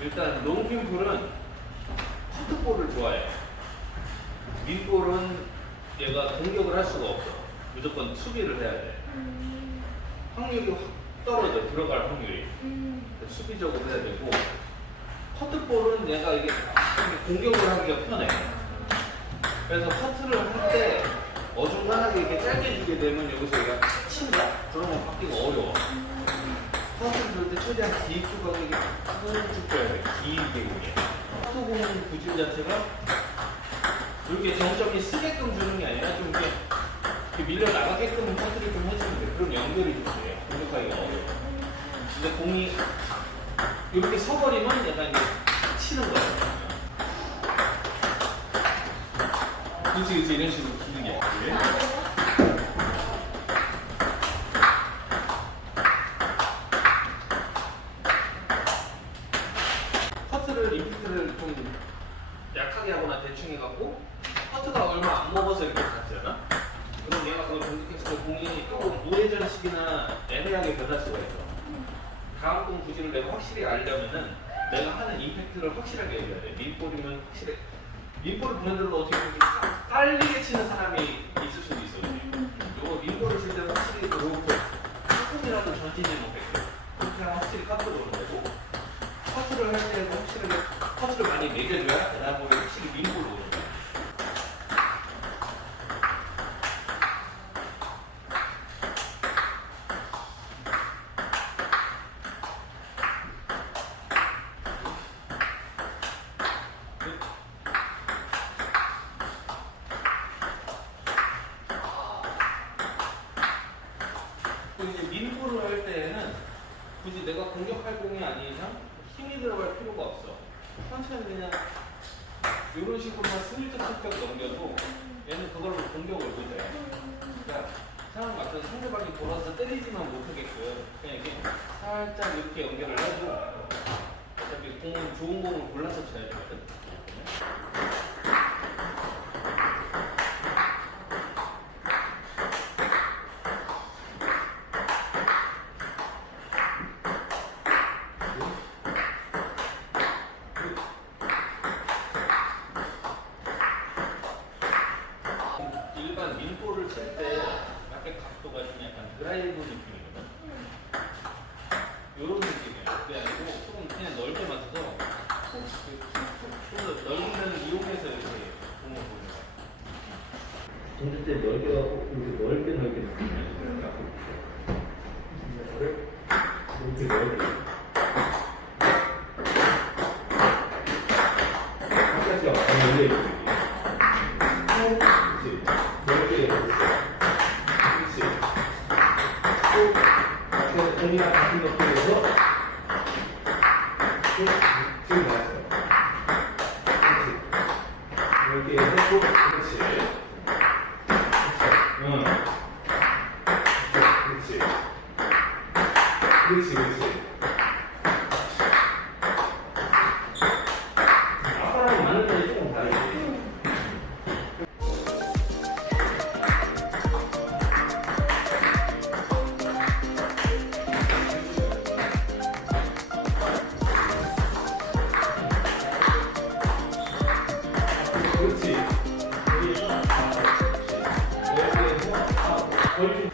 스윙볼은 커트볼을 좋아해요. 윗볼은 얘가 공격을 할 수가 없어. 무조건 수비를 해야 돼. 음, 확률이 확 떨어져 들어갈 확률이. 음, 수비적으로 해야 되고 커트볼은 얘가 이게 막 공격을 하기가 편해. 그래서 커트를 할 때 어중간하게 이렇게 짧게 주게 되면 여기서 얘가 친다. 그러면 받기가 어려워. 때 최대한 긴 조각이 이게 쭉쭉 줘야 돼. 길게 이게. 커트공 구질 자체가 이렇게 정적이 쓰게끔 주는 게 아니라 좀 이렇게, 이렇게 밀려 나가게끔 커트를 좀 해주면 돼. 그럼 연결이 좀 돼요. 공격하기가 어려워. 근데 공이 이렇게 서버리면 약간 이제 치는 거예요. 그렇지, 그렇지. 이런 식으로 기는 게. 커트를, 임팩트를 좀 약하게 하거나 대충 해갖고 커트가 얼마 안 먹어서 이렇게 갔잖아? 그럼 얘가 그걸 공격했을 때 공이 조금 우회전식이나 애매하게 변할 수가 있어. 다음 공 구질을 내가 확실히 알려면은 내가 하는 임팩트를 확실하게 해줘야 돼. 민볼이면 확실해. 민볼을 보는 대로 어떻게 보면 치는 커트를 할 때는 확실하게 커트를 많이 매겨줘야 그 다음에 확실히 민볼로 오는 거야. 그 민구를 할 때에는 굳이 내가 공격할 공이 이상 힘이 들어갈 필요가 없어. 천천히 그냥 이런 식으로만 슬쩍 슬쩍 넘겨도 얘는 그걸로 공격을 못해. 그러니까 상황 맞춰서 상대방이 돌아서 때리지만 못하게끔 그냥 이렇게 살짝 이렇게 연결을 해도 어차피 공은 좋은 공을 골라서 쳐야 되거든. 일반 민 볼을 칠 때 약간 각도가 좀 약간 드라이브 느낌이거든. 요런 느낌이야. 그게 아니고 조금 그냥 넓게 맞춰서 좀더 넓은 이용해서 이렇게 공을 보는 거야. 던질 때 넓게 가고 이렇게 넓게 넓게 이렇게 넓게 열려 있는 그렇지. 넓게 열었어. 그렇지. 또 공이랑 같은 높이에서 또 지금 나왔어. 그렇지. 해서 또 그렇지. 응. 그렇지. 그렇지, 그렇지.